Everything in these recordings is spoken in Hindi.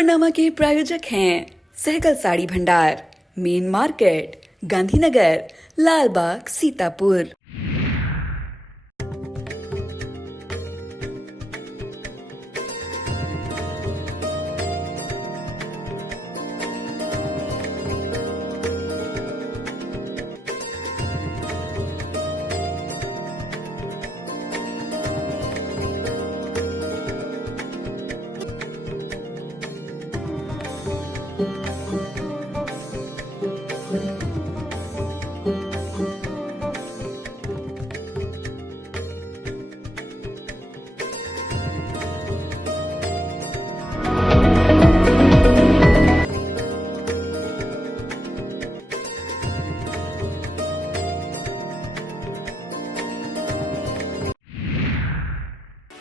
खबरनामा के प्रायोजक हैं सहगल साड़ी भंडार, मेन मार्केट, गांधीनगर, लालबाग, सीतापुर।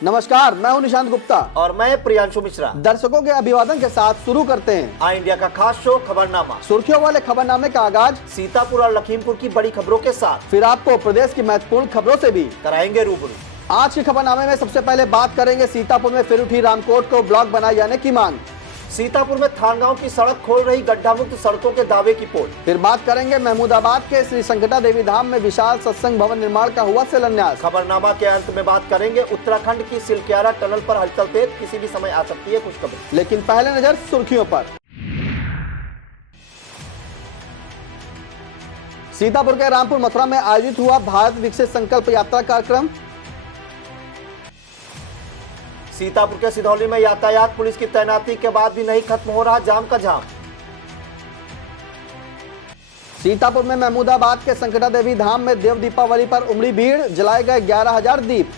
नमस्कार, मैं हूं निशांत गुप्ता और मैं प्रियांशु मिश्रा। दर्शकों के अभिवादन के साथ शुरू करते हैं आई इंडिया का खास शो खबरनामा। सुर्खियों वाले खबरनामे का आगाज सीतापुर और लखीमपुर की बड़ी खबरों के साथ, फिर आपको प्रदेश की महत्वपूर्ण खबरों से भी कराएंगे रूबरू। आज के खबरनामे में सबसे पहले बात करेंगे सीतापुर में फिर उठी रामकोट को ब्लॉक बनाए जाने की मांग। सीतापुर में थानगांव की सड़क खोल रही गड्ढा मुक्त सड़कों के दावे की पोल। फिर बात करेंगे महमूदाबाद के श्री संकटा देवी धाम में विशाल सत्संग भवन निर्माण का हुआ शिलान्यास। खबरनामा के अंत में बात करेंगे उत्तराखंड की सिलक्यारा टनल पर हलचल तेज, किसी भी समय आ सकती है खुशखबरी। लेकिन पहले नजर सुर्खियों पर। सीतापुर के रामपुर मथुरा में आयोजित हुआ भारत विकसित संकल्प यात्रा कार्यक्रम। सीतापुर के सिधौली में यातायात पुलिस की तैनाती के बाद भी नहीं खत्म हो रहा जाम का जाम। सीतापुर में महमूदाबाद के संकटा देवी धाम में देव दीपावली पर उमड़ी भीड़, जलाए गए 11,000 दीप।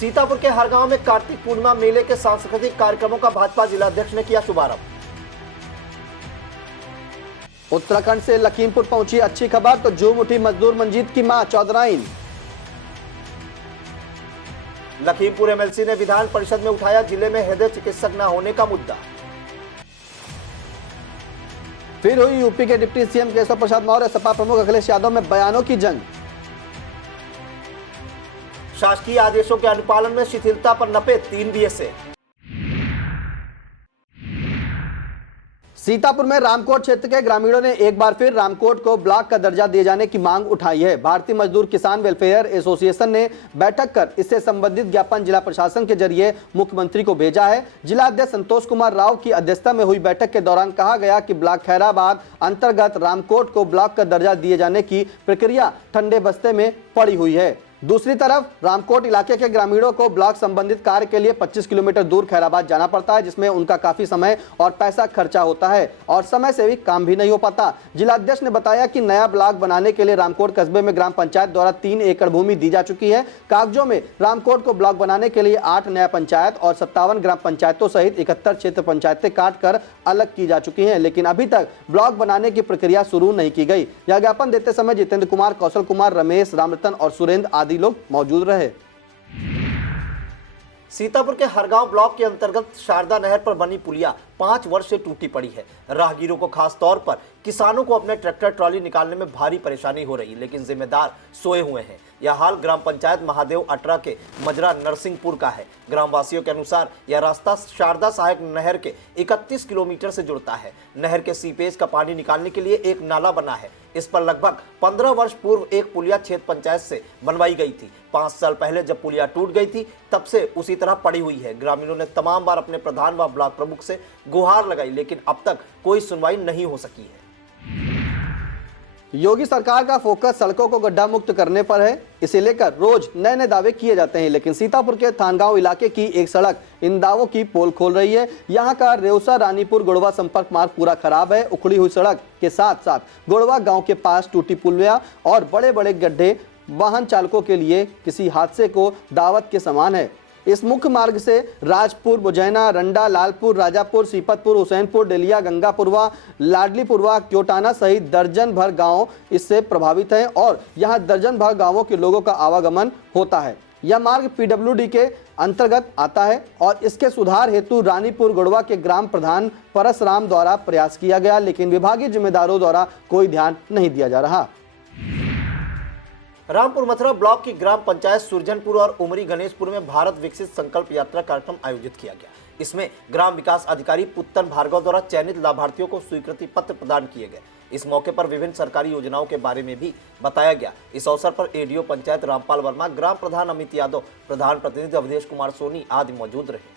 सीतापुर के हर गांव में कार्तिक पूर्णिमा मेले के सांस्कृतिक कार्यक्रमों का भाजपा जिलाध्यक्ष ने किया शुभारंभ। उत्तराखंड से लखीमपुर पहुंची अच्छी खबर, तो झूम उठी मजदूर मंजीत की मां चौधराइन। लखीमपुर एमएलसी ने विधान परिषद में उठाया जिले में हृदय चिकित्सक न होने का मुद्दा। फिर हुई यूपी के डिप्टी सीएम केशव प्रसाद मौर्य सपा प्रमुख अखिलेश यादव में बयानों की जंग। शासकीय आदेशों के अनुपालन में शिथिलता पर नपे 3 बीएसए। सीतापुर में रामकोट क्षेत्र के ग्रामीणों ने एक बार फिर रामकोट को ब्लॉक का दर्जा दिए जाने की मांग उठाई है। भारतीय मजदूर किसान वेलफेयर एसोसिएशन ने बैठक कर इससे संबंधित ज्ञापन जिला प्रशासन के जरिए मुख्यमंत्री को भेजा है। जिला अध्यक्ष संतोष कुमार राव की अध्यक्षता में हुई बैठक के दौरान कहा गया कि ब्लॉक खैराबाद अंतर्गत रामकोट को ब्लॉक का दर्जा दिए जाने की प्रक्रिया ठंडे बस्ते में पड़ी हुई है। दूसरी तरफ रामकोट इलाके के ग्रामीणों को ब्लॉक संबंधित कार्य के लिए 25 किलोमीटर दूर खैराबाद जाना पड़ता है, जिसमें उनका काफी समय और पैसा खर्चा होता है और समय से भी काम भी नहीं हो पाता। जिला अध्यक्ष ने बताया कि नया ब्लॉक बनाने के लिए रामकोट कस्बे में ग्राम पंचायत द्वारा 3 एकड़ भूमि दी जा चुकी है। कागजों में रामकोट को ब्लॉक बनाने के लिए 8 नया पंचायत और 57 ग्राम पंचायतों सहित 71 क्षेत्र पंचायतें काट कर अलग की जा चुकी है, लेकिन अभी तक ब्लॉक बनाने की प्रक्रिया शुरू नहीं की गई। यह ज्ञापन देते समय जितेंद्र कुमार, कौशल कुमार, रमेश, रामरतन और सुरेंद्र आदि लोग मौजूद रहे। सीतापुर के हरगांव ब्लॉक के अंतर्गत शारदा नहर पर बनी पुलिया 5 वर्ष से टूटी पड़ी है। राहगीरों को खास तौर पर किसानों को अपने ट्रैक्टर ट्रॉली निकालने में भारी परेशानी हो रही है, लेकिन जिम्मेदार सोए हुए हैं। यह हाल ग्राम पंचायत महादेव अटरा के मजरा नरसिंहपुर का है। ग्रामवासियों के अनुसार यह रास्ता शारदा सहायक नहर के 31 किलोमीटर से जुड़ता है। नहर के सीपेज का पानी निकालने के लिए एक नाला बना है। इस पर लगभग 15 वर्ष पूर्व एक पुलिया क्षेत्र पंचायत से बनवाई गई थी। 5 साल पहले जब पुलिया टूट गई थी तब से उसी तरह पड़ी हुई है। ग्रामीणों ने तमाम बार अपने प्रधान व ब्लॉक प्रमुख से गुहार लगाई, लेकिन अब तक कोई सुनवाई नहीं हो सकी है। योगी सरकार का फोकस सड़कों को गड्ढा मुक्त करने पर है। इसे लेकर रोज नए नए दावे किए जाते हैं, लेकिन सीतापुर के थानगांव इलाके की एक सड़क इन दावों की पोल खोल रही है। यहां का रेउसा रानीपुर गोड़वा संपर्क मार्ग पूरा खराब है। उखड़ी हुई सड़क के साथ साथ गोड़वा गांव के पास टूटी पुलिया और बड़े बड़े गड्ढे वाहन चालकों के लिए किसी हादसे को दावत के समान है। इस मुख्य मार्ग से राजपुर, मुजैना, रंडा, लालपुर, राजापुर, सीपतपुर, हुसैनपुर, डेलिया, गंगापुरवा, लाडलीपुरवा, क्योटाना सहित दर्जन भर गांव इससे प्रभावित हैं और यहां दर्जन भर गांवों के लोगों का आवागमन होता है। यह मार्ग पीडब्ल्यूडी के अंतर्गत आता है और इसके सुधार हेतु रानीपुर गोड़वा के ग्राम प्रधान परसराम द्वारा प्रयास किया गया, लेकिन विभागीय जिम्मेदारों द्वारा कोई ध्यान नहीं दिया जा रहा। रामपुर मथुरा ब्लॉक की ग्राम पंचायत सुरजनपुर और उमरी गणेशपुर में भारत विकसित संकल्प यात्रा कार्यक्रम आयोजित किया गया। इसमें ग्राम विकास अधिकारी पुत्तन भार्गव द्वारा चयनित लाभार्थियों को स्वीकृति पत्र प्रदान किए गए। इस मौके पर विभिन्न सरकारी योजनाओं के बारे में भी बताया गया। इस अवसर पर एडीओ पंचायत रामपाल वर्मा, ग्राम प्रधान अमित यादव, प्रधान प्रतिनिधि अवधेश कुमार सोनी आदि मौजूद रहे।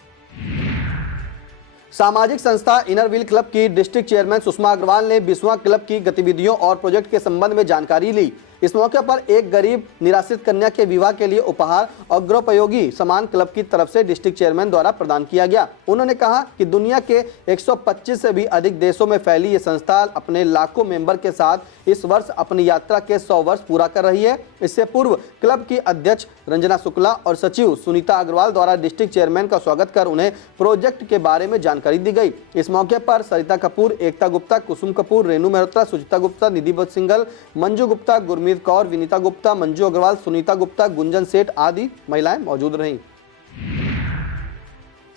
सामाजिक संस्था इनर व्हील क्लब की डिस्ट्रिक्ट चेयरमैन सुषमा अग्रवाल ने 20वां क्लब की गतिविधियों और प्रोजेक्ट के संबंध में जानकारी ली। इस मौके पर एक गरीब निराश्रित कन्या के विवाह के लिए उपहार और गृहोपयोगी सामान क्लब की तरफ से डिस्ट्रिक्ट चेयरमैन द्वारा प्रदान किया गया। उन्होंने कहा कि दुनिया के 125 से भी अधिक देशों में फैली ये संस्था अपने लाखों मेंबर के साथ इस वर्ष अपनी यात्रा के 100 वर्ष पूरा कर रही है। इससे पूर्व क्लब की अध्यक्ष रंजना शुक्ला और सचिव सुनीता अग्रवाल द्वारा डिस्ट्रिक्ट चेयरमैन का स्वागत कर उन्हें प्रोजेक्ट के बारे में जानकारी दी गई। इस मौके पर सरिता कपूर, एकता गुप्ता, कुसुम कपूर, रेणु मेहरोत्रा, सुचिता गुप्ता, निधि सिंगल, मंजू गुप्ता, गुरमीत कौर, विनीता गुप्ता, मंजू अग्रवाल, सुनीता गुप्ता, गुंजन सेठ आदि महिलाएं मौजूद रहीं।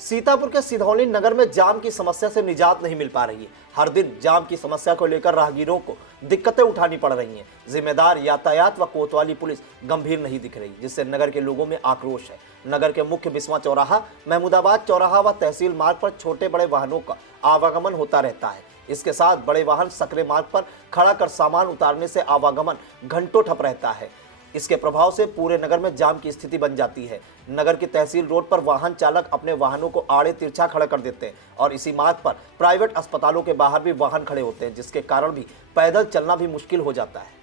सीतापुर के सिधौली नगर में जाम की समस्या से निजात नहीं मिल पा रही है। हर दिन जाम की समस्या को लेकर राहगीरों को दिक्कतें उठानी पड़ रही हैं। जिम्मेदार यातायात व कोतवाली पुलिस गंभीर नहीं दिख रही, जिससे नगर के लोगों में आक्रोश है। नगर के मुख्य बिस्वा चौराहा, महमूदाबाद चौराहा व तहसील मार्ग पर छोटे बड़े वाहनों का आवागमन होता रहता है। इसके साथ बड़े वाहन सकरे मार्ग पर खड़ा कर सामान उतारने से आवागमन घंटों ठप रहता है। इसके प्रभाव से पूरे नगर में जाम की स्थिति बन जाती है। नगर की तहसील रोड पर वाहन चालक अपने वाहनों को आड़े तिरछा खड़ा कर देते हैं और इसी मार्ग पर प्राइवेट अस्पतालों के बाहर भी वाहन खड़े होते हैं, जिसके कारण भी पैदल चलना भी मुश्किल हो जाता है।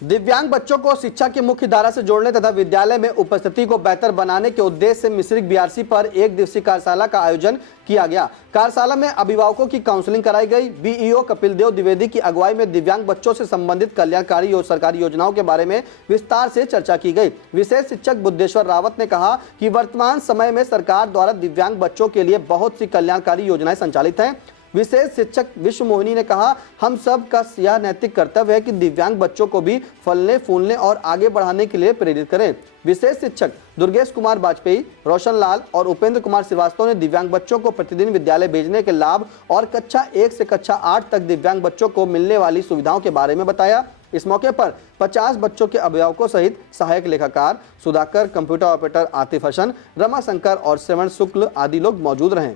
दिव्यांग बच्चों को शिक्षा की मुख्य धारा से जोड़ने तथा विद्यालय में उपस्थिति को बेहतर बनाने के उद्देश्य से मिश्रिक बीआरसी पर एक दिवसीय कार्यशाला का आयोजन किया गया। कार्यशाला में अभिभावकों की काउंसलिंग कराई गई। बीईओ कपिल देव द्विवेदी की अगुवाई में दिव्यांग बच्चों से संबंधित कल्याणकारी और सरकारी योजनाओं के बारे में विस्तार से चर्चा की गई। विशेष शिक्षक बुद्धेश्वर रावत ने कहा कि वर्तमान समय में सरकार द्वारा दिव्यांग बच्चों के लिए बहुत सी कल्याणकारी योजनाएं संचालित हैं। विशेष शिक्षक विश्व मोहिनी ने कहा, हम सब का यह नैतिक कर्तव्य है कि दिव्यांग बच्चों को भी फलने फूलने और आगे बढ़ाने के लिए प्रेरित करें। विशेष शिक्षक दुर्गेश कुमार वाजपेयी, रोशन लाल और उपेंद्र कुमार श्रीवास्तव ने दिव्यांग बच्चों को प्रतिदिन विद्यालय भेजने के लाभ और कक्षा 1 से कक्षा 8 तक दिव्यांग बच्चों को मिलने वाली सुविधाओं के बारे में बताया। इस मौके पर 50 बच्चों के अभिभावकों सहित सहायक लेखाकार सुधाकर, कंप्यूटर ऑपरेटर आतिफ हसन, रमा शंकर और श्रवण शुक्ल आदि लोग मौजूद रहे।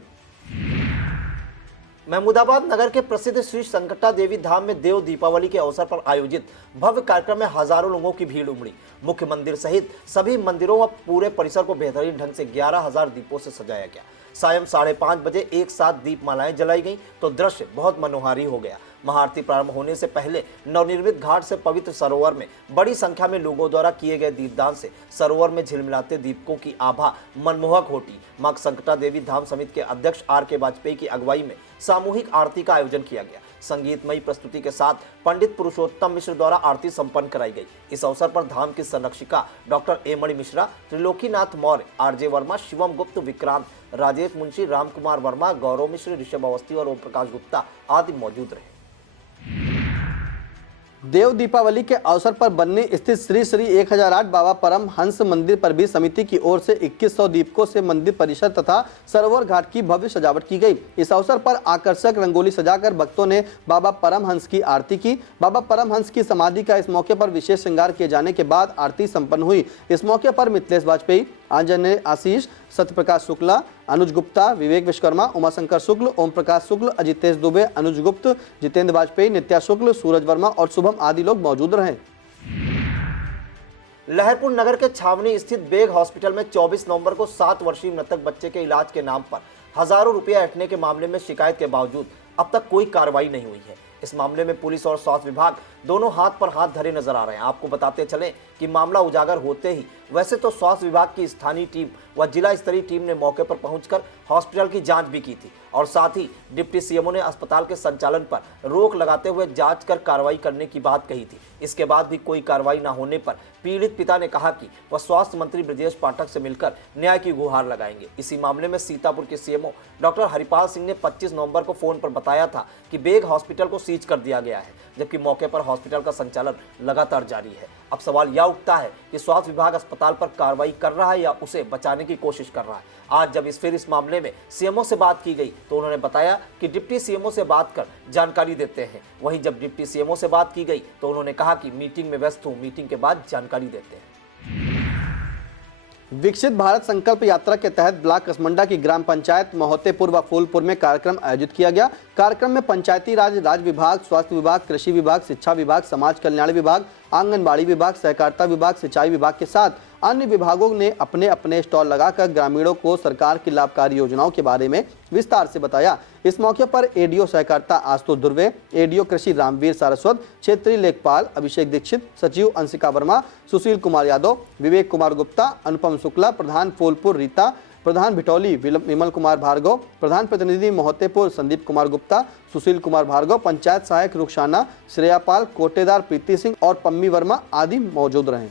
महमूदाबाद नगर के प्रसिद्ध श्री संकटा देवी धाम में देव दीपावली के अवसर पर आयोजित भव्य कार्यक्रम में हजारों लोगों की भीड़ उमड़ी। मुख्य मंदिर सहित सभी मंदिरों व पूरे परिसर को बेहतरीन ढंग से 11,000 दीपों से सजाया गया। सायं 5:30 बजे एक साथ दीपमालाएं जलाई गईं तो दृश्य बहुत मनोहारी हो गया। महाआरती प्रारंभ होने से पहले नवनिर्मित घाट से पवित्र सरोवर में बड़ी संख्या में लोगों द्वारा किए गए दीपदान से सरोवर में झिलमिलाते दीपकों की आभा मनमोहक होती। मां संकटा देवी धाम समिति के अध्यक्ष आर.के. वाजपेयी की अगुवाई में सामूहिक आरती का आयोजन किया गया। संगीतमयी प्रस्तुति के साथ पंडित पुरुषोत्तम मिश्र द्वारा आरती संपन्न कराई गई। इस अवसर पर धाम की संरक्षिका doctor A Mani Mishra, Trilokinath Maurya, RJ Verma, Shivam Gupt, Vikrant, Rajesh Munshi, Ram Kumar Verma, गौरव मिश्र, ऋषभ अवस्थी और ओम प्रकाश गुप्ता आदि मौजूद रहे। देव दीपावली के अवसर पर बन्नी स्थित श्री श्री 1008 बाबा परम हंस मंदिर पर भी समिति की ओर से 2100 दीपकों से मंदिर परिसर तथा सरोवर घाट की भव्य सजावट की गई। इस अवसर पर आकर्षक रंगोली सजाकर भक्तों ने बाबा परम हंस की आरती की। बाबा परम हंस की समाधि का इस मौके पर विशेष श्रृंगार किए जाने के बाद आरती संपन्न हुई। इस मौके पर मिथिलेश वाजपेयी, आंजनेय आशीष, सत्यप्रकाश शुक्ला, अनुज गुप्ता, विवेक विश्वकर्मा, उमाशंकर शुक्ल, ओम प्रकाश शुक्ल, अजितेश दुबे, अनुज गुप्त, जितेंद्र वाजपेयी, नित्या शुक्ल, सूरज वर्मा और शुभम आदि लोग मौजूद रहे। लहरपुर नगर के छावनी स्थित बेग हॉस्पिटल में 24 नवंबर को 7 वर्षीय मृतक बच्चे के इलाज के नाम पर हजारों रुपए ऐंठने के मामले में शिकायत के बावजूद अब तक कोई कार्रवाई नहीं हुई है। इस मामले में पुलिस और स्वास्थ्य विभाग दोनों हाथ पर हाथ धरे नजर आ रहे हैं। आपको बताते चलें कि मामला उजागर होते ही वैसे तो स्वास्थ्य विभाग की स्थानीय टीम व जिला स्तरीय टीम ने मौके पर पहुंचकर हॉस्पिटल की जांच भी की थी और साथ ही डिप्टी सीएमओ ने अस्पताल के संचालन पर रोक लगाते हुए जांच कर कार्रवाई करने की बात कही थी। इसके बाद भी कोई कार्रवाई न होने पर पीड़ित पिता ने कहा कि वह स्वास्थ्य मंत्री ब्रजेश पाठक से मिलकर न्याय की गुहार लगाएंगे। इसी मामले में सीतापुर के सीएमओ डॉक्टर हरिपाल सिंह ने 25 नवंबर को फोन पर बताया था कि बेग हॉस्पिटल को सीज कर दिया गया है, जबकि मौके पर हॉस्पिटल का संचालन लगातार जारी है। अब सवाल यह उठता है कि स्वास्थ्य विभाग अस्पताल पर कार्रवाई कर रहा है या उसे बचाने की कोशिश कर रहा है। आज जब इस मामले में सीएमओ से बात की गई तो उन्होंने बताया कि डिप्टी सीएमओ से बात कर जानकारी देते हैं। वहीं जब डिप्टी सीएमओ से बात की गई तो उन्होंने कहा कि मीटिंग में व्यस्त हूं, मीटिंग के बाद जानकारी देते हैं। विकसित भारत संकल्प यात्रा के तहत ब्लॉक कसमंडा की ग्राम पंचायत मोहतेपुर व फूलपुर में कार्यक्रम आयोजित किया गया। कार्यक्रम में पंचायती राज राज्य विभाग, स्वास्थ्य विभाग, कृषि विभाग, शिक्षा विभाग, समाज कल्याण विभाग, आंगनबाड़ी विभाग, सहकारिता विभाग, सिंचाई विभाग के साथ अन्य विभागों ने अपने अपने स्टॉल लगाकर ग्रामीणों को सरकार की लाभकारी योजनाओं के बारे में विस्तार से बताया। इस मौके पर एडीओ सहकारिता आशुतोष दुर्वे, एडीओ कृषि रामवीर सारस्वत, क्षेत्रीय लेखपाल अभिषेक दीक्षित, सचिव अंशिका वर्मा, सुशील कुमार यादव, विवेक कुमार गुप्ता, अनुपम शुक्ला, प्रधान फूलपुर रीता, प्रधान भिटौली विमल कुमार भार्गव, प्रधान प्रतिनिधि मोहतेपुर संदीप कुमार गुप्ता, सुशील कुमार भार्गव, पंचायत सहायक रुखसाना, श्रेयापाल, कोटेदार प्रीति सिंह और पम्मी वर्मा आदि मौजूद रहे।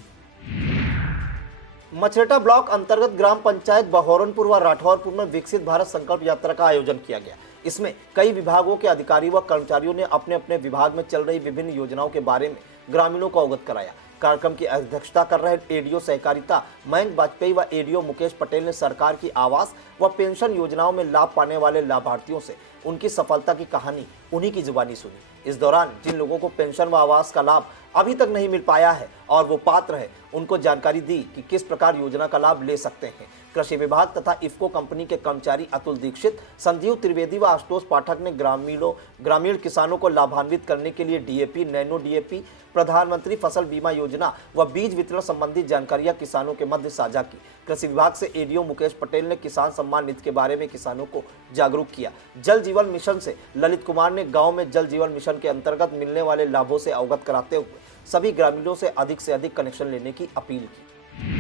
मछेटा ब्लॉक अंतर्गत ग्राम पंचायत बहोरनपुर व राठौरपुर में विकसित भारत संकल्प यात्रा का आयोजन किया गया। इसमें कई विभागों के अधिकारी व कर्मचारियों ने अपने अपने विभाग में चल रही विभिन्न योजनाओं के बारे में ग्रामीणों को अवगत कराया। कार्यक्रम की अध्यक्षता कर रहे एडीओ सहकारिता मयंक वाजपेयी व एडीओ मुकेश पटेल ने सरकार की आवास व पेंशन योजनाओं में लाभ पाने वाले लाभार्थियों से उनकी सफलता की कहानी उन्हीं की जुबानी सुनी। इस दौरान जिन लोगों को पेंशन व आवास का लाभ अभी तक नहीं मिल पाया है और वो पात्र है, उनको जानकारी दी कि किस प्रकार योजना का लाभ ले सकते हैं। कृषि विभाग तथा इफ्को कंपनी के कर्मचारी अतुल दीक्षित, संजीव त्रिवेदी व आशुतोष पाठक ने ग्रामीण किसानों को लाभान्वित करने के लिए डीएपी, नैनो डीएपी, प्रधानमंत्री फसल बीमा योजना व बीज वितरण संबंधी जानकारियां किसानों के मध्य साझा की। कृषि विभाग से एडीओ मुकेश पटेल ने किसान सम्मान निधि के बारे में किसानों को जागरूक किया। जल जीवन मिशन से ललित कुमार ने गांव में जल जीवन मिशन के अंतर्गत मिलने वाले लाभों से अवगत कराते हुए सभी ग्रामीणों से अधिक कनेक्शन लेने की अपील की।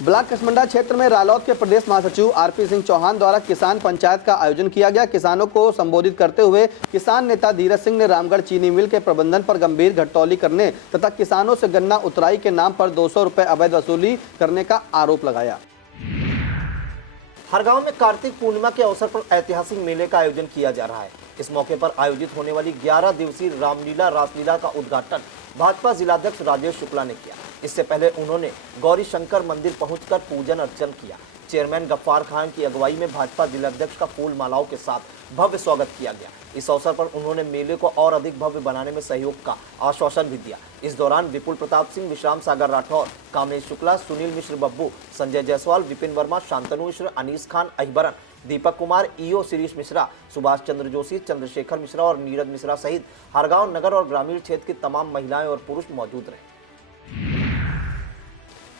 ब्लॉक कसमंडा क्षेत्र में रालोद के प्रदेश महासचिव आरपी सिंह चौहान द्वारा किसान पंचायत का आयोजन किया गया। किसानों को संबोधित करते हुए किसान नेता धीरज सिंह ने रामगढ़ चीनी मिल के प्रबंधन पर गंभीर घटतौली करने तथा किसानों से गन्ना उतराई के नाम पर 200 रुपए अवैध वसूली करने का आरोप लगाया। हर गांव में कार्तिक पूर्णिमा के अवसर पर ऐतिहासिक मेले का आयोजन किया जा रहा है। इस मौके पर आयोजित होने वाली 11 दिवसीय रामलीला रासलीला का उद्घाटन भाजपा जिलाध्यक्ष राजेश शुक्ला ने किया। इससे पहले उन्होंने गौरी शंकर मंदिर पहुंचकर पूजन अर्चन किया। चेयरमैन गफ्फार खान की अगुवाई में भाजपा जिलाध्यक्ष का फूल मालाओं के साथ भव्य स्वागत किया गया। इस अवसर पर उन्होंने मेले को और अधिक भव्य बनाने में सहयोग का आश्वासन भी दिया। इस दौरान विपुल प्रताप सिंह, विश्राम सागर राठौर, कामरेश शुक्ला, सुनील मिश्र बब्बू, संजय जायसवाल, विपिन वर्मा, शांतनु मिश्र, अनीस खान अहिबरन, दीपक कुमार, ईओ शिरीष मिश्रा, सुभाष चंद्र जोशी, चंद्रशेखर मिश्रा और नीरज मिश्रा सहित हरगांव नगर और ग्रामीण क्षेत्र की तमाम महिलाएं और पुरुष मौजूद रहे।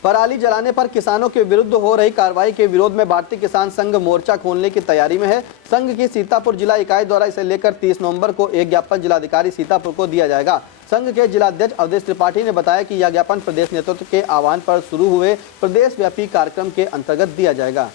पराली जलाने पर किसानों के विरुद्ध हो रही कार्रवाई के विरोध में भारतीय किसान संघ मोर्चा खोलने की तैयारी में है। संघ की सीतापुर जिला इकाई द्वारा इसे लेकर 30 नवंबर को एक ज्ञापन जिलाधिकारी सीतापुर को दिया जाएगा। संघ के जिलाध्यक्ष अवधेश त्रिपाठी ने बताया कि यह ज्ञापन प्रदेश नेतृत्व के आह्वान पर शुरू हुए प्रदेश व्यापी कार्यक्रम के अंतर्गत दिया जाएगा।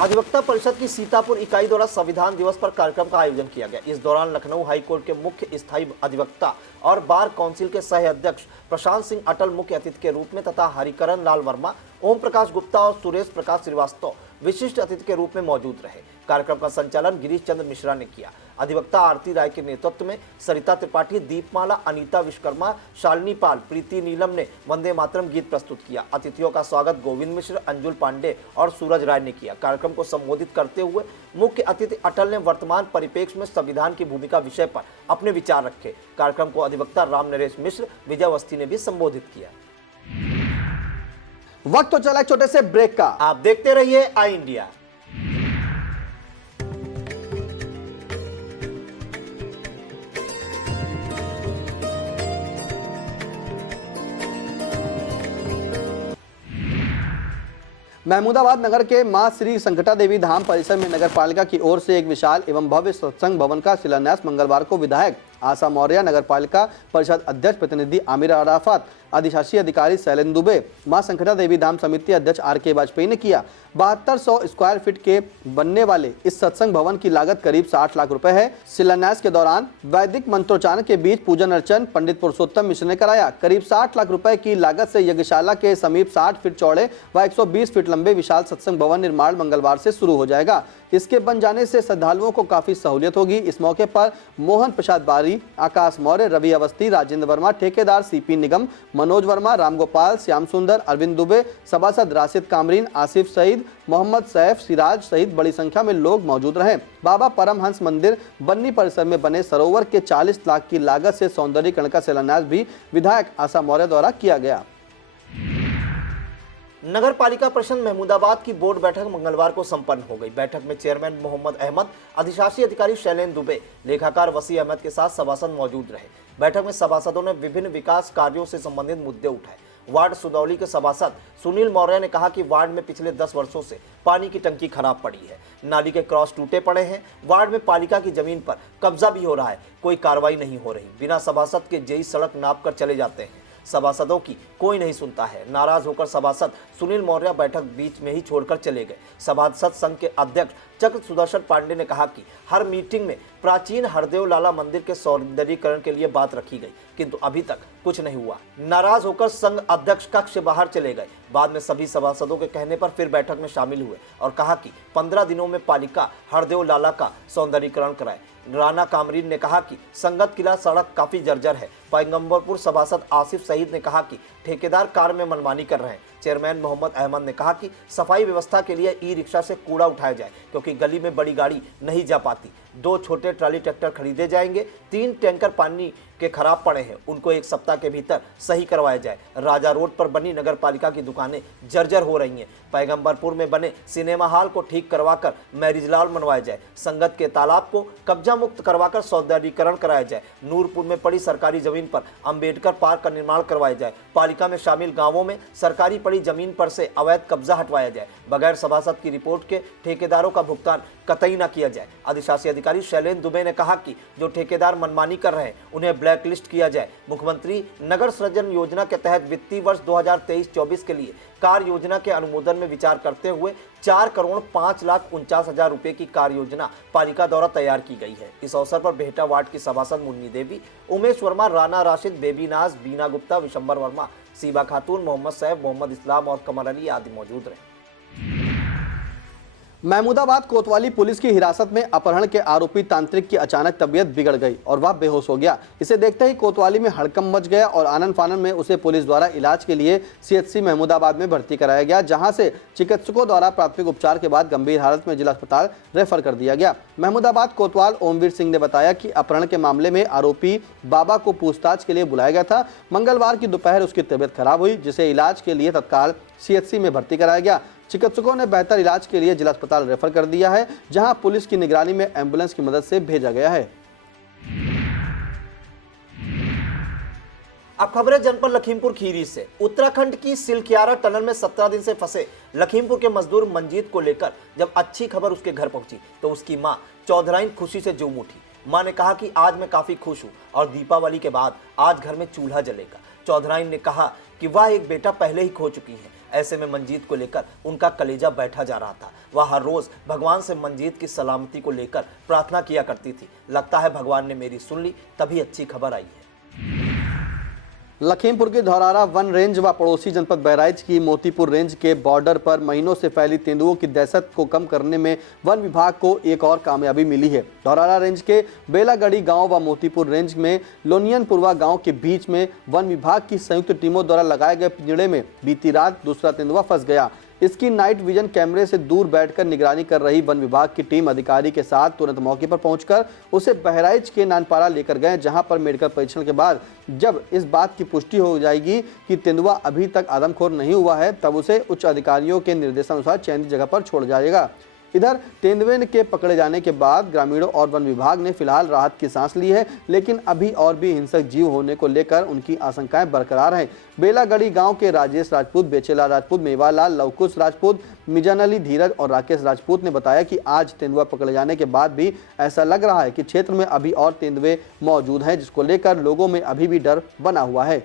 अधिवक्ता परिषद की सीतापुर इकाई द्वारा संविधान दिवस पर कार्यक्रम का आयोजन किया गया। इस दौरान लखनऊ हाईकोर्ट के मुख्य स्थायी अधिवक्ता और बार काउंसिल के सह अध्यक्ष प्रशांत सिंह अटल मुख्य अतिथि के रूप में तथा हरिकरण लाल वर्मा, ओम प्रकाश गुप्ता और सुरेश प्रकाश श्रीवास्तव विशिष्ट अतिथि के रूप में मौजूद रहे। कार्यक्रम का संचालन गिरीश चंद्र मिश्रा ने किया। अधिवक्ता आरती राय के नेतृत्व में सरिता त्रिपाठी, दीपमाला, अनीता विश्वकर्मा, शालिनी पाल, प्रीति नीलम ने वंदे मातरम गीत प्रस्तुत किया। अतिथियों का स्वागत गोविंद मिश्र, अंजुल पांडे और सूरज राय ने किया। कार्यक्रम को संबोधित करते हुए मुख्य अतिथि अटल ने वर्तमान परिप्रेक्ष्य में संविधान की भूमिका विषय पर अपने विचार रखे। कार्यक्रम को अधिवक्ता राम नरेश मिश्र, विजय अवस्थी ने भी संबोधित किया। वक्त तो चला छोटे से ब्रेक का। आप देखते रहिए आई इंडिया। महमूदाबाद नगर के मां श्री संकटा देवी धाम परिसर में नगर पालिका की ओर से एक विशाल एवं भव्य सत्संग भवन का शिलान्यास मंगलवार को विधायक आशा मौर्य, नगर पालिका परिषद अध्यक्ष प्रतिनिधि आमिर अराफात, अधिशासी अधिकारी शैलेंद्र दुबे, मां संखटा देवी धाम समिति अध्यक्ष RK वाजपेयी ने किया। 7200 स्क्वायर फीट के बनने वाले इस सत्संग भवन की लागत करीब 60 लाख रुपए है। शिलान्यास के दौरान वैदिक मंत्रोच्चारण के बीच पूजन अर्चन पंडित पुरुषोत्तम मिश्र ने कराया। करीब 60 लाख रुपए की लागत से यज्ञशाला के समीप 60 फीट चौड़े व 120 फीट लंबे विशाल सत्संग भवन निर्माण मंगलवार से शुरू हो जाएगा। इसके बन जाने से श्रद्धालुओं को काफी सहूलियत होगी। इस मौके पर मोहन प्रसाद बारी, आकाश मौर्य, रवि अवस्थी, राजेंद्र वर्मा, ठेकेदार CP निगम, मनोज वर्मा, रामगोपाल, श्याम सुंदर, अरविंद दुबे, सभासद राशिद कामरीन, आसिफ सईद, मोहम्मद सैफ, सिराज सहित बड़ी संख्या में लोग मौजूद रहे। बाबा परमहंस मंदिर बन्नी परिसर में बने सरोवर के 40 लाख की लागत से सौंदर्यीकरण का शिलान्यास भी विधायक आशा मौर्य द्वारा किया गया। नगर पालिका परिषद महमूदाबाद की बोर्ड बैठक मंगलवार को संपन्न हो गई। बैठक में चेयरमैन मोहम्मद अहमद, अधिशासी अधिकारी शैलेंद्र दुबे, लेखाकार वसी अहमद के साथ सभासद मौजूद रहे। बैठक में सभासदों ने विभिन्न विकास कार्यों से संबंधित मुद्दे उठाए। वार्ड सुदौली के सभासद सुनील मौर्य ने कहा कि वार्ड में पिछले 10 वर्षों से पानी की टंकी खराब पड़ी है, नाली के क्रॉस टूटे पड़े हैं, वार्ड में पालिका की जमीन पर कब्जा भी हो रहा है, कोई कार्रवाई नहीं हो रही, बिना सभासद के जेई सड़क नाप कर चले जाते हैं, सभासदों की कोई नहीं सुनता है। नाराज होकर सभासद सुनील मौर्य बैठक बीच में ही छोड़कर चले गए। सभासद संघ के अध्यक्ष चक्र सुदर्शन पांडे ने कहा कि हर मीटिंग में प्राचीन हरदेव लाला मंदिर के सौंदर्यीकरण के लिए बात रखी गई, किंतु अभी तक कुछ नहीं हुआ। नाराज होकर संघ अध्यक्ष कक्ष से बाहर चले गए। बाद में सभी सभासदों के कहने पर फिर बैठक में शामिल हुए और कहा कि 15 दिनों में पालिका हरदेव लाला का सौंदर्यीकरण कराए। राना कामरीन ने कहा कि संगत किला सड़क काफी जर्जर है। पैगंबरपुर सभासद आसिफ सईद ने कहा कि ठेकेदार कार में मनमानी कर रहे हैं। चेयरमैन मोहम्मद अहमद ने कहा कि सफाई व्यवस्था के लिए ई-रिक्शा से कूड़ा उठाया जाए, क्योंकि गली में बड़ी गाड़ी नहीं जा पाती। 2 छोटे ट्राली ट्रैक्टर खरीदे जाएंगे। 3 टैंकर पानी के खराब पड़े हैं, उनको 1 सप्ताह के भीतर सही करवाया जाए। राजा रोड पर बनी नगर पालिका की दुकानें जर्जर हो रही हैं। पैगंबरपुर में बने सिनेमा हॉल को ठीक करवाकर मैरिज लॉन बनवाया जाए। संगत के तालाब को कब्जा मुक्त करवाकर सौंदर्यीकरण कराया जाए। नूरपुर में पड़ी सरकारी जमीन पर अंबेडकर पार्क का निर्माण करवाया जाए। पालिका में शामिल गांवों में सरकारी पड़ी जमीन पर से अवैध कब्जा हटवाया जाए। बगैर सभासद की रिपोर्ट के ठेकेदारों का भुगतान कतई न किया जाए। अधिशासी अधिकारी शैलेंद्र दुबे ने कहा कि जो ठेकेदार मनमानी कर रहे हैं उन्हें ब्लैक लिस्ट किया जाए। मुख्यमंत्री नगर सृजन योजना के तहत वित्तीय वर्ष 2023-24 के लिए कार्य योजना के अनुमोदन में विचार करते हुए 4,05,49,000 रुपए की कार्य योजना पालिका द्वारा तैयार की गई है। इस अवसर पर बेहटा वार्ड की सभासद मुन्नी देवी, उमेश वर्मा, राना राशिद, बेबी नाज, बीना गुप्ता, विशंबर वर्मा, सीबा खातून, मोहम्मद सैफ, मोहम्मद इस्लाम और कमर अली आदि मौजूद रहे। महमूदाबाद कोतवाली पुलिस की हिरासत में अपहरण के आरोपी तांत्रिक की अचानक तबीयत बिगड़ गई और वह बेहोश हो गया। इसे देखते ही कोतवाली में हड़कंप मच गया और आनन फानन में उसे पुलिस द्वारा इलाज के लिए CHC महमूदाबाद में भर्ती कराया गया, जहां से चिकित्सकों द्वारा प्राथमिक उपचार के बाद गंभीर हालत में जिला अस्पताल रेफर कर दिया गया। महमूदाबाद कोतवाल ओमवीर सिंह ने बताया कि अपहरण के मामले में आरोपी बाबा को पूछताछ के लिए बुलाया गया था। मंगलवार की दोपहर उसकी तबीयत खराब हुई, जिसे इलाज के लिए तत्काल CHC में भर्ती कराया गया। चिकित्सकों ने बेहतर इलाज के लिए जिला अस्पताल रेफर कर दिया है, जहां पुलिस की निगरानी में एम्बुलेंस की मदद से भेजा गया है। अब खबरें जनपद लखीमपुर खीरी से। उत्तराखंड की सिलकियारा टनल में 17 दिन से फंसे लखीमपुर के मजदूर मंजीत को लेकर जब अच्छी खबर उसके घर पहुंची तो उसकी मां चौधराइन खुशी से झूम उठी। मां ने कहा कि आज मैं काफी खुश हूं और दीपावली के बाद आज घर में चूल्हा जलेगा। चौधराइन ने कहा कि वह एक बेटा पहले ही खो चुकी है। ऐसे में मंजीत को लेकर उनका कलेजा बैठा जा रहा था। वह हर रोज भगवान से मंजीत की सलामती को लेकर प्रार्थना किया करती थी। लगता है भगवान ने मेरी सुन ली, तभी अच्छी खबर आई है। लखीमपुर के धौरारा वन रेंज व पड़ोसी जनपद बहराइच की मोतीपुर रेंज के बॉर्डर पर महीनों से फैली तेंदुओं की दहशत को कम करने में वन विभाग को एक और कामयाबी मिली है। धौरारा रेंज के बेलागढ़ी गांव व मोतीपुर रेंज में लोनियनपुरवा गांव के बीच में वन विभाग की संयुक्त टीमों द्वारा लगाए गए पिंजड़े में बीती रात दूसरा तेंदुआ फंस गया। इसकी नाइट विजन कैमरे से दूर बैठकर निगरानी कर रही वन विभाग की टीम अधिकारी के साथ तुरंत मौके पर पहुंचकर उसे बहराइच के नानपारा लेकर गए, जहां पर मेडिकल परीक्षण के बाद जब इस बात की पुष्टि हो जाएगी कि तेंदुआ अभी तक आदमखोर नहीं हुआ है, तब उसे उच्च अधिकारियों के निर्देशानुसार चयनित जगह पर छोड़ जाएगा। इधर तेंदुए के पकड़े जाने के बाद ग्रामीणों और वन विभाग ने फिलहाल राहत की सांस ली है, लेकिन अभी और भी हिंसक जीव होने को लेकर उनकी आशंकाएं बरकरार हैं। बेलागढ़ी गांव के राजेश राजपूत, बेचेला राजपूत, मेवालाल, लवकुश राजपूत, मिजान अली, धीरज और राकेश राजपूत ने बताया कि आज तेंदुआ पकड़े जाने के बाद भी ऐसा लग रहा है कि क्षेत्र में अभी और तेंदुए मौजूद हैं, जिसको लेकर लोगों में अभी भी डर बना हुआ है।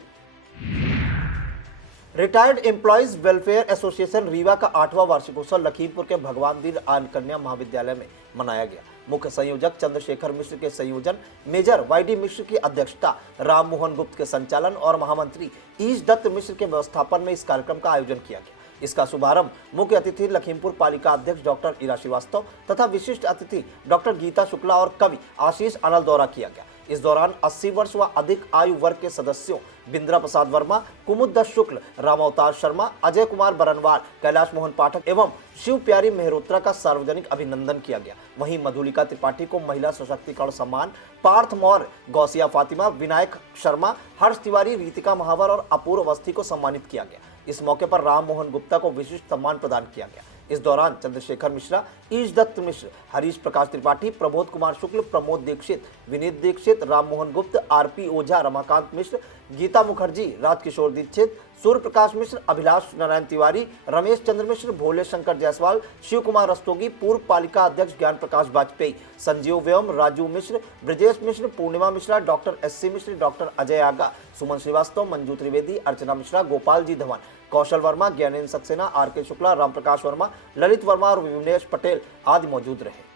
Retired employees welfare association Rewa का 8वां वार्षिकोत्सव लखीमपुर के भगवान दीन आर्य कन्या महाविद्यालय में मनाया गया। मुख्य संयोजक चंद्रशेखर मिश्र के संयोजन, मेजर वाईडी मिश्र की अध्यक्षता, राम मोहन गुप्त के संचालन और महामंत्री ईश दत्त मिश्र के व्यवस्थापन में इस कार्यक्रम का आयोजन किया गया। इसका शुभारंभ मुख्य अतिथि लखीमपुर पालिका अध्यक्ष डॉक्टर इरा श्रीवास्तव तथा विशिष्ट अतिथि डॉक्टर गीता शुक्ला और कवि आशीष अनल द्वारा किया गया। इस दौरान 80 वर्ष व अधिक आयु वर्ग के सदस्यों बिंद्रा प्रसाद वर्मा, कुमुद शुक्ल, रामावतार शर्मा, अजय कुमार बरनवाल, कैलाश मोहन पाठक एवं शिव प्यारी मेहरोत्रा का सार्वजनिक अभिनंदन किया गया। वहीं मधुलिका त्रिपाठी को महिला सशक्तिकरण सम्मान, पार्थ मौर्य, गौसिया फातिमा, विनायक शर्मा, हर्ष तिवारी, रीतिका महावर और अपूर्व अवस्थी को सम्मानित किया गया। इस मौके पर राम मोहन गुप्ता को विशिष्ट सम्मान प्रदान किया गया। इस दौरान चंद्रशेखर मिश्रा, ईश दत्त मिश्र, हरीश प्रकाश त्रिपाठी, प्रबोध कुमार शुक्ल, प्रमोद दीक्षित, विनीत दीक्षित, राम मोहन गुप्त, आरपी ओझा, रमाकांत मिश्र, गीता मुखर्जी, राजकिशोर दीक्षित, सूर्य प्रकाश मिश्र, अभिलाष नारायण तिवारी, रमेश चंद्र मिश्र, भोले शंकर जायसवाल, शिव कुमार रस्तोगी, पूर्व पालिका अध्यक्ष Gyan Prakash Vajpayee, Sanjeev Vyom, Raju Mishra, Brajesh Mishra, Purnima Mishra, doctor SC Mishra, doctor Ajay Agha, Suman Srivastava, Manju Trivedi, Archana Mishra, Gopal ji Dhawan, Kaushal Verma, Gyanendra Saxena, R K Shukla, Ramprakash Verma, Lalit Verma और विनेश पटेल आदि मौजूद रहे।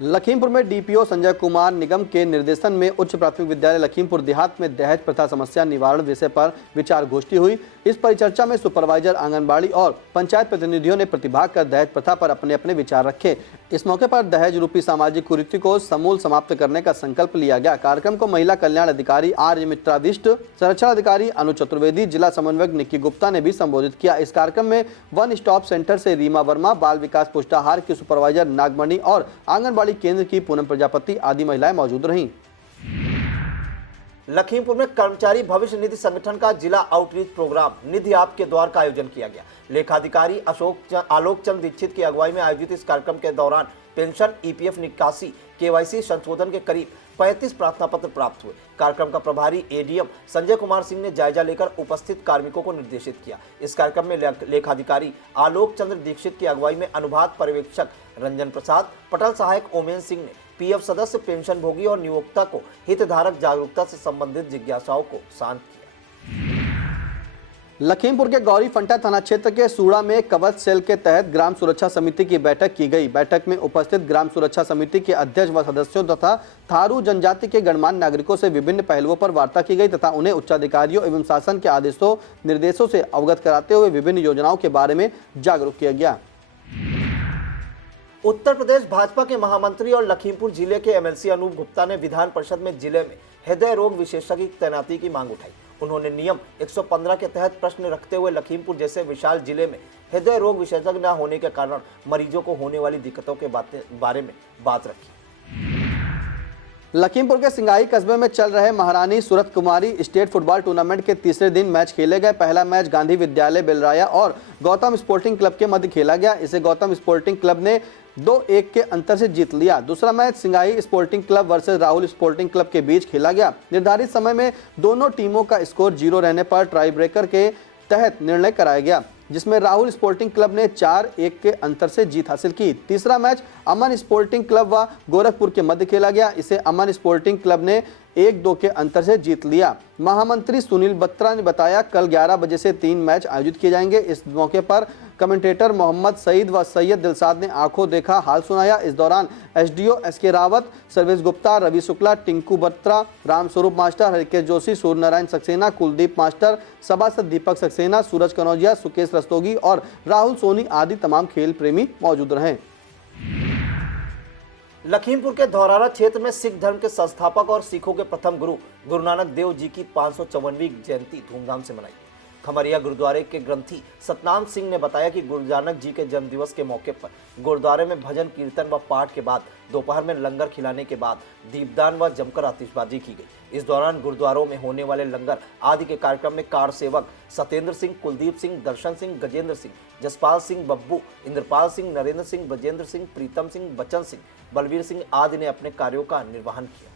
लखीमपुर में डीपीओ संजय कुमार निगम के निर्देशन में उच्च प्राथमिक विद्यालय लखीमपुर देहात में दहेज प्रथा समस्या निवारण विषय पर विचार गोष्ठी हुई। इस परिचर्चा में सुपरवाइजर, आंगनबाड़ी और पंचायत प्रतिनिधियों ने प्रतिभाग कर दहेज प्रथा पर अपने अपने विचार रखे। इस मौके पर दहेज रूपी सामाजिक कुरीति को समूल समाप्त करने का संकल्प लिया गया। कार्यक्रम को महिला कल्याण अधिकारी आर्य मित्रादिष्ट, संरक्षण अधिकारी अनु चतुर्वेदी, जिला समन्वयक निक्की गुप्ता ने भी संबोधित किया। इस कार्यक्रम में वन स्टॉप सेंटर से रीमा वर्मा, बाल विकास पुष्टाहार की सुपरवाइजर नागमणि और आंगनबाड़ी केंद्र की पूनम प्रजापति आदि महिलाएं मौजूद रहीं। लखीमपुर में कर्मचारी भविष्य निधि संगठन का जिला आउटरीच प्रोग्राम निधि आपके द्वार का आयोजन किया गया। लेखाधिकारी आलोक चंद दीक्षित की अगुवाई में आयोजित इस कार्यक्रम के दौरान पेंशन, ईपीएफ निकासी, केवाईसी संशोधन के करीब 35 प्रार्थना पत्र प्राप्त हुए। कार्यक्रम का प्रभारी एडीएम संजय कुमार सिंह ने जायजा लेकर उपस्थित कार्मिकों को निर्देशित किया। इस कार्यक्रम में लेखाधिकारी आलोक चंद्र दीक्षित की अगुवाई में अनुभाग पर्यवेक्षक रंजन प्रसाद, पटल सहायक ओमेन सिंह ने पीएफ सदस्य, पेंशन भोगी और नियोक्ता को हितधारक जागरूकता से संबंधित जिज्ञासाओं को शांत किया। लखीमपुर के गौरी फंटा थाना क्षेत्र के सूड़ा में कवच सेल के तहत ग्राम सुरक्षा समिति की बैठक की गई। बैठक में उपस्थित ग्राम सुरक्षा समिति के अध्यक्ष व सदस्यों तथा थारू जनजाति के गणमान्य नागरिकों से विभिन्न पहलुओं पर वार्ता की गई तथा उन्हें उच्चाधिकारियों एवं शासन के आदेशों निर्देशों से अवगत कराते हुए विभिन्न योजनाओं के बारे में जागरूक किया गया। उत्तर प्रदेश भाजपा के महामंत्री और लखीमपुर जिले के एमएलसी अनूप गुप्ता ने विधान परिषद में जिले में हृदय रोग विशेषज्ञ की तैनाती की मांग उठाई। उन्होंने नियम 115 के तहत प्रश्न रखते हुए लखीमपुर जैसे विशाल जिले में हृदय रोग विशेषज्ञ न होने के कारण मरीजों को होने वाली दिक्कतों के बारे में बात रखी। लखीमपुर के सिंगाई कस्बे में चल रहे महारानी सूरत कुमारी स्टेट फुटबॉल टूर्नामेंट के तीसरे दिन मैच खेले गए। पहला मैच गांधी विद्यालय बेलराया और गौतम स्पोर्टिंग क्लब के मध्य खेला गया। इसे गौतम स्पोर्टिंग क्लब ने 2-1 के अंतर से जीत लिया। दूसरा match Singai sporting club versus Rahul sporting club के बीच खेला गया। निर्धारित समय में दोनों टीमों का स्कोर 0 रहने पर टाई ब्रेकर के तहत निर्णय कराया गया, जिसमें राहुल स्पोर्टिंग क्लब ने 4-1 के अंतर से जीत हासिल की। तीसरा मैच अमन स्पोर्टिंग क्लब व गोरखपुर के मध्य खेला गया। इसे अमन स्पोर्टिंग क्लब ने 1-2 के अंतर से जीत लिया। महामंत्री सुनील बत्रा ने बताया कल 11 बजे से 3 मैच आयोजित किए जाएंगे। इस मौके पर कमेंटेटर मोहम्मद सईद व सैयद दिलसाद ने आंखों देखा हाल सुनाया। इस दौरान SDO SK Rawat, Sarvesh Gupta, Ravi Shukla, Tinku Batra, Ramswaroop master, Harikesh Joshi, Surya Narayan Saxena, Kuldeep master, सभासद दीपक सक्सेना, सूरज कनौजिया, सुकेश रस्तोगी और राहुल सोनी आदि तमाम खेल प्रेमी मौजूद रहे। लखीमपुर के धौरारा क्षेत्र में सिख धर्म के संस्थापक और सिखों के प्रथम गुरु गुरु नानक देव जी की 554वीं जयंती धूमधाम से मनाई। खमरिया गुरुद्वारे के ग्रंथी सतनाम सिंह ने बताया कि गुरु नानक जी के जन्मदिवस के मौके पर गुरुद्वारे में भजन कीर्तन व पाठ के बाद दोपहर में लंगर खिलाने के बाद दीपदान व जमकर आतिशबाजी की गई। इस दौरान गुरुद्वारों में होने वाले लंगर आदि के कार्यक्रम में कार सेवक सत्येंद्र सिंह, कुलदीप सिंह, दर्शन सिंह, गजेंद्र सिंह, जसपाल सिंह, बब्बू, इंद्रपाल सिंह, नरेंद्र सिंह, बजेंद्र सिंह, प्रीतम सिंह, बच्चन सिंह, बलवीर सिंह आदि ने अपने कार्यों का निर्वहन किया।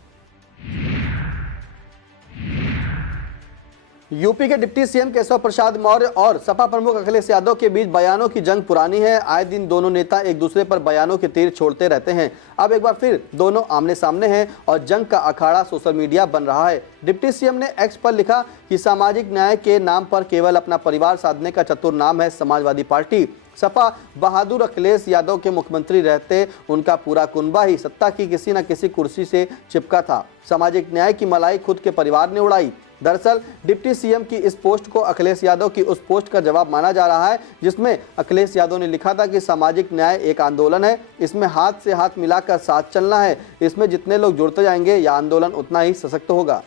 यूपी के डिप्टी सीएम केशव प्रसाद मौर्य और सपा प्रमुख अखिलेश यादव के बीच बयानों की जंग पुरानी है। आए दिन दोनों नेता एक दूसरे पर बयानों के तीर छोड़ते रहते हैं। अब एक बार फिर दोनों आमने सामने हैं और जंग का अखाड़ा सोशल मीडिया बन रहा है। डिप्टी सीएम ने एक्स पर लिखा कि सामाजिक न्याय के नाम पर केवल अपना परिवार साधने का चतुर नाम है समाजवादी पार्टी। सपा बहादुर अखिलेश यादव के मुख्यमंत्री रहते उनका पूरा कुनबा ही सत्ता की किसी न किसी कुर्सी से चिपका था। सामाजिक न्याय की मलाई खुद के परिवार ने उड़ाई। दरअसल डिप्टी सीएम की इस पोस्ट को अखिलेश यादव की उस पोस्ट का जवाब माना जा रहा है जिसमें अखिलेश यादव ने लिखा था कि सामाजिक न्याय एक आंदोलन है, इसमें हाथ से हाथ मिलाकर साथ चलना है, इसमें जितने लोग जुड़ते जाएंगे यह आंदोलन उतना ही सशक्त होगा।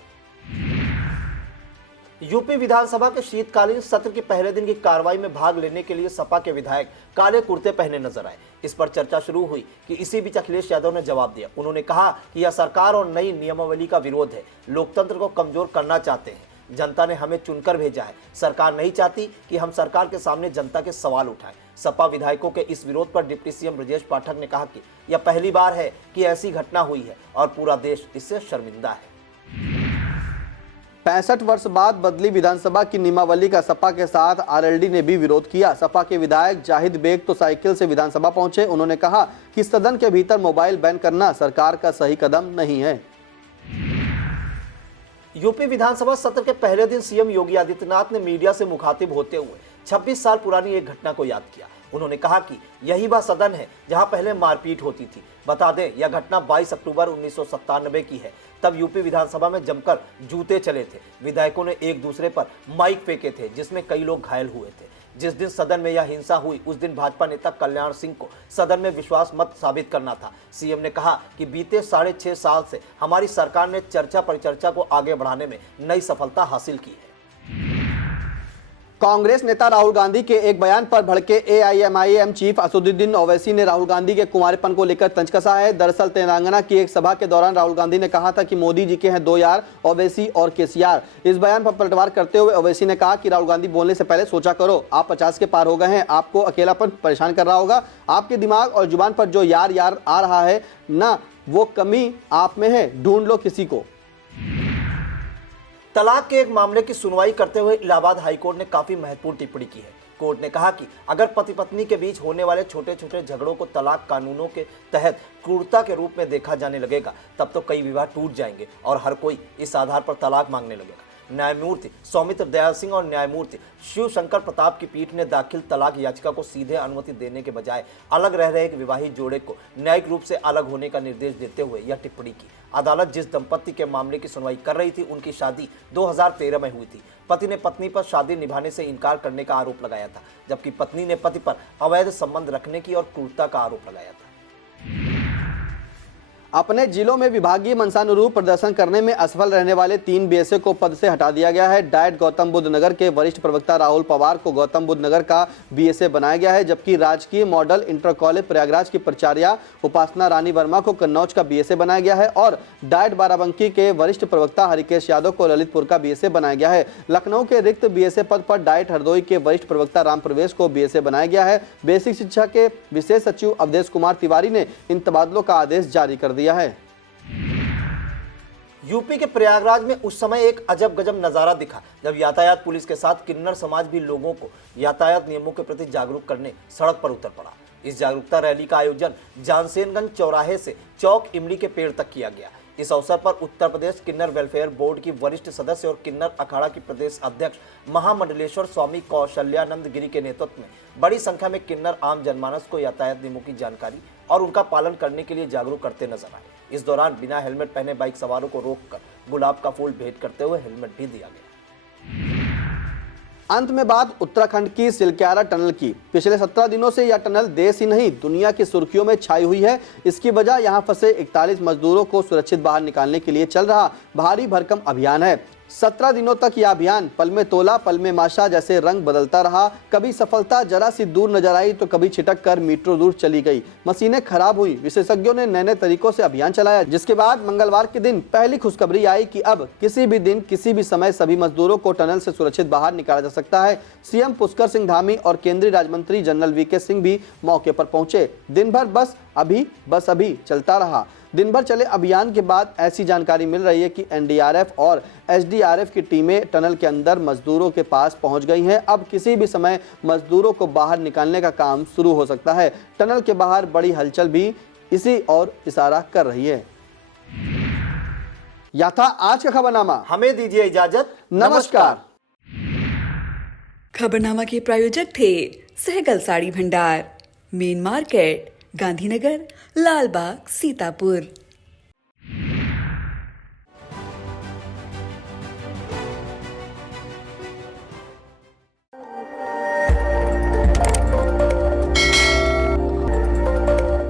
यूपी विधानसभा के शीतकालीन सत्र के पहले दिन की कार्रवाई में भाग लेने के लिए सपा के विधायक काले कुर्ते पहने नजर आए। इस पर चर्चा शुरू हुई कि इसी बीच अखिलेश यादव ने जवाब दिया। उन्होंने कहा कि यह सरकार और नई नियमावली का विरोध है, लोकतंत्र को कमजोर करना चाहते हैं। जनता ने हमें चुनकर भेजा है, सरकार नहीं चाहती कि हम सरकार के सामने जनता के सवाल उठाएं। सपा विधायकों के इस विरोध पर डिप्टी सीएम ब्रजेश पाठक ने कहा कि यह पहली बार है कि ऐसी घटना हुई है और पूरा देश इससे शर्मिंदा है। 65 वर्ष बाद बदली विधानसभा की नियमावली का सपा के साथ आरएलडी ने भी विरोध किया। सपा के विधायक जाहिद बेग तो साइकिल से विधानसभा पहुंचे। उन्होंने कहा कि सदन के भीतर मोबाइल बैन करना सरकार का सही कदम नहीं है। यूपी विधानसभा सत्र के पहले दिन सीएम योगी आदित्यनाथ ने मीडिया से मुखातिब होते हुए 26 साल पुरानी एक घटना को याद किया। उन्होंने कहा कि यही वह सदन है जहां पहले मारपीट होती थी। बता दें, यह घटना 22 अक्टूबर 1997 की है। तब यूपी विधानसभा में जमकर जूते चले थे। विधायकों ने एक दूसरे पर माइक फेंके थे जिसमें कई लोग घायल हुए थे। जिस दिन सदन में यह हिंसा हुई उस दिन भाजपा नेता कल्याण सिंह को सदन में विश्वास मत साबित करना था। सीएम ने कहा कि बीते 6.5 साल से हमारी सरकार ने चर्चा परिचर्चा को आगे बढ़ाने में नई सफलता हासिल की है। कांग्रेस नेता राहुल गांधी के एक बयान पर भड़के एआईएमआईएम चीफ असदुद्दीन ओवैसी ने राहुल गांधी के कुंवारेपन को लेकर तंज कसा है। दरअसल तेलंगाना की एक सभा के दौरान राहुल गांधी ने कहा था कि मोदी जी के हैं 2 यार, ओवैसी और केसीआर। इस बयान पर पलटवार करते हुए ओवैसी ने कहा कि राहुल गांधी बोलने से पहले सोचा करो, आप 50 के पार हो गए हैं, आपको अकेलापन परेशान कर रहा होगा। आपके दिमाग और जुबान पर जो यार यार आ रहा है ना, वो कमी आप में है, ढूंढ लो किसी को। तलाक के एक मामले की सुनवाई करते हुए इलाहाबाद हाईकोर्ट ने काफी महत्वपूर्ण टिप्पणी की है। कोर्ट ने कहा कि अगर पति पत्नी के बीच होने वाले छोटे छोटे झगड़ों को तलाक कानूनों के तहत क्रूरता के रूप में देखा जाने लगेगा तब तो कई विवाह टूट जाएंगे और हर कोई इस आधार पर तलाक मांगने लगेगा। न्यायमूर्ति सौमित्र दयाल सिंह और न्यायमूर्ति शिव शंकर प्रताप की पीठ ने दाखिल तलाक याचिका को सीधे अनुमति देने के बजाय अलग रह रहे एक विवाहित जोड़े को न्यायिक रूप से अलग होने का निर्देश देते हुए यह टिप्पणी की। अदालत जिस दंपत्ति के मामले की सुनवाई कर रही थी उनकी शादी 2013 में हुई थी। पति ने पत्नी पर शादी निभाने से इनकार करने का आरोप लगाया था, जबकि पत्नी ने पति पर अवैध संबंध रखने की और क्रूरता का आरोप लगाया था। अपने जिलों में विभागीय मंशानुरूप प्रदर्शन करने में असफल रहने वाले 3 बीएसए को पद से हटा दिया गया है। डाइट गौतम बुद्ध नगर के वरिष्ठ प्रवक्ता राहुल पवार को गौतम बुद्ध नगर का बीएसए बनाया गया है, जबकि राजकीय मॉडल इंटर कॉलेज प्रयागराज की प्राचार्या उपासना रानी वर्मा को कन्नौज का बीएसए बनाया गया है और डाइट बाराबंकी के वरिष्ठ प्रवक्ता हरिकेश यादव को ललितपुर का बीएसए बनाया गया है। लखनऊ के रिक्त बीएसए पद पर डाइट हरदोई के वरिष्ठ प्रवक्ता राम प्रवेश को बीएसए बनाया गया है। बेसिक शिक्षा के विशेष सचिव अवधेश कुमार तिवारी ने इन तबादलों का आदेश जारी कर दिया है। यूपी के प्रयागराज में उस समय एक अजब गजब नजारा दिखा जब यातायात पुलिस के साथ किन्नर समाज भी लोगों को यातायात नियमों के प्रति जागरूक करने सड़क पर उतर पड़ा। इस जागरूकता रैली का आयोजन जानसेनगंज चौराहे से चौक इमली के पेड़ तक किया गया। इस अवसर पर उत्तर प्रदेश किन्नर वेलफेयर बोर्ड की वरिष्ठ सदस्य और किन्नर अखाड़ा की प्रदेश अध्यक्ष महामंडलेश्वर स्वामी कौशल्यानंद गिरी के नेतृत्व में बड़ी संख्या में किन्नर आम जनमानस को यातायात नियमों की जानकारी और उनका पालन करने के लिए जागरूक करते नजर आए। इस दौरान बिना हेलमेट पहने बाइक सवारों को रोककर गुलाब का फूल भेंट करते हुए हेलमेट भी दिया गया। अंत में बात उत्तराखंड की सिलक्यारा टनल की। पिछले 17 दिनों से यह टनल देश ही नहीं दुनिया की सुर्खियों में छाई हुई है। इसकी वजह यहां फंसे 41 मजदूरों को सुरक्षित बाहर निकालने के लिए चल रहा भारी भरकम अभियान है। 17 दिनों तक यह अभियान पल में तोला पल में माशा जैसे रंग बदलता रहा। कभी सफलता जरा सी दूर नजर आई तो कभी छिटक कर मीटरों दूर चली गई। मशीनें खराब हुई, विशेषज्ञों ने नए नए तरीकों से अभियान चलाया, जिसके बाद मंगलवार के दिन पहली खुशखबरी आई कि अब किसी भी दिन किसी भी समय सभी मजदूरों को टनल से सुरक्षित बाहर निकाला जा सकता है। सीएम पुष्कर सिंह धामी और केंद्रीय राज्य मंत्री जनरल वीके सिंह भी मौके पर पहुंचे। दिन भर बस अभी चलता रहा। दिन भर चले अभियान के बाद ऐसी जानकारी मिल रही है कि एनडीआरएफ और एसडीआरएफ की टीमें टनल के अंदर मजदूरों के पास पहुंच गई हैं। अब किसी भी समय मजदूरों को बाहर निकालने का काम शुरू हो सकता है। टनल के बाहर बड़ी हलचल भी इसी ओर इशारा कर रही है। यह था आज का खबरनामा। हमें दीजिए इजाजत। नमस्कार। खबरनामा के प्रायोजक थे सहगल साड़ी भंडार, मेन मार्केट, गांधीनगर, लालबाग, सीतापुर।